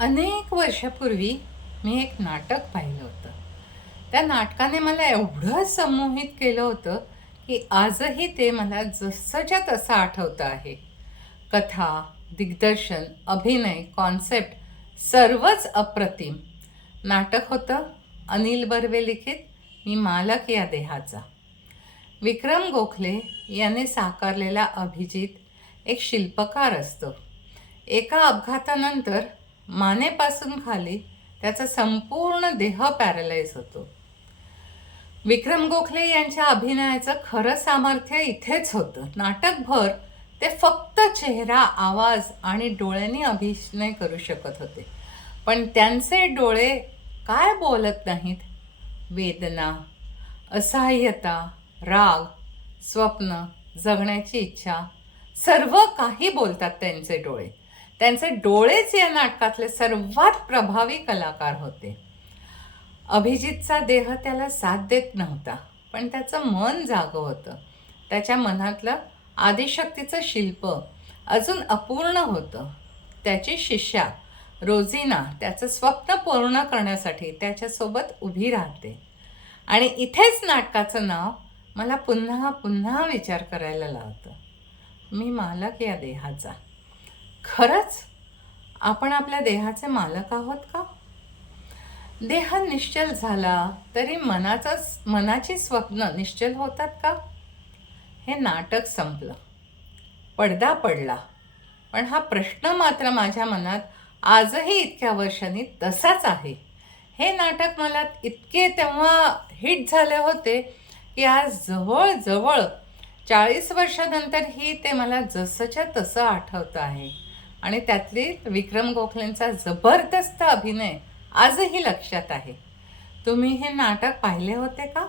अनेक वर्षापूर्वी मी एक नाटक पाहिलं होतं. त्या नाटकाने मला एवढं संमोहित केलं होतं की आजही ते मला जसंच्या तसं आठवतं आहे. कथा, दिग्दर्शन, अभिनय, कॉन्सेप्ट सर्वच अप्रतिम. नाटक होतं अनिल बर्वे लिखित मी मालक या देहाचा. विक्रम गोखले याने साकारलेला अभिजित एक शिल्पकार असतो. एका अपघातानंतर मानेपासून खाली त्याचा संपूर्ण देह पॅरलाइज होतो. विक्रम गोखले यांच्या अभिनयाचं खरं सामर्थ्य इथेच होतं. नाटकभर ते फक्त चेहरा, आवाज आणि डोळ्यांनी अभिनय करू शकत होते, पण त्यांचे डोळे काय बोलत नाहीत? वेदना, असहाय्यता, राग, स्वप्न, जगण्याची इच्छा, सर्व काही बोलतात त्यांचे डोळे. त्यांचे डोळेच या नाटकातले सर्वात प्रभावी कलाकार होते. अभिजितचा देह त्याला साथ देत नव्हता, पण त्याचं मन जागं होतं. त्याच्या मनातलं आदिशक्तीचं शिल्प अजून अपूर्ण होतं. त्याची शिष्या रोझिना त्याचं स्वप्न पूर्ण करण्यासाठी त्याच्यासोबत उभी राहते. आणि इथेच नाटकाचं नाव मला पुन्हा पुन्हा विचार करायला लावतं. मी मालक या देहाचा. खरंच आपण आपल्या देहाचे मालक आहोत का? देह निश्चल झाला तरी मनाची स्वप्न निश्चल होतात का? हे नाटक संपलं, पडदा पडला, पण हा प्रश्न मात्र माझ्या मनात आजही इतक्या वर्षांनी तसाच आहे. हे नाटक मला इतके तेव्हा हिट झाले होते की आज जवळजवळ 40 वर्षानंतरही ते मला जसंच्या तसं आठवतं आहे. आणि त्यातली विक्रम गोखलेंचा जबरदस्त अभिनय आजही लक्षात आहे. तुम्ही हे नाटक पाहिले होते का?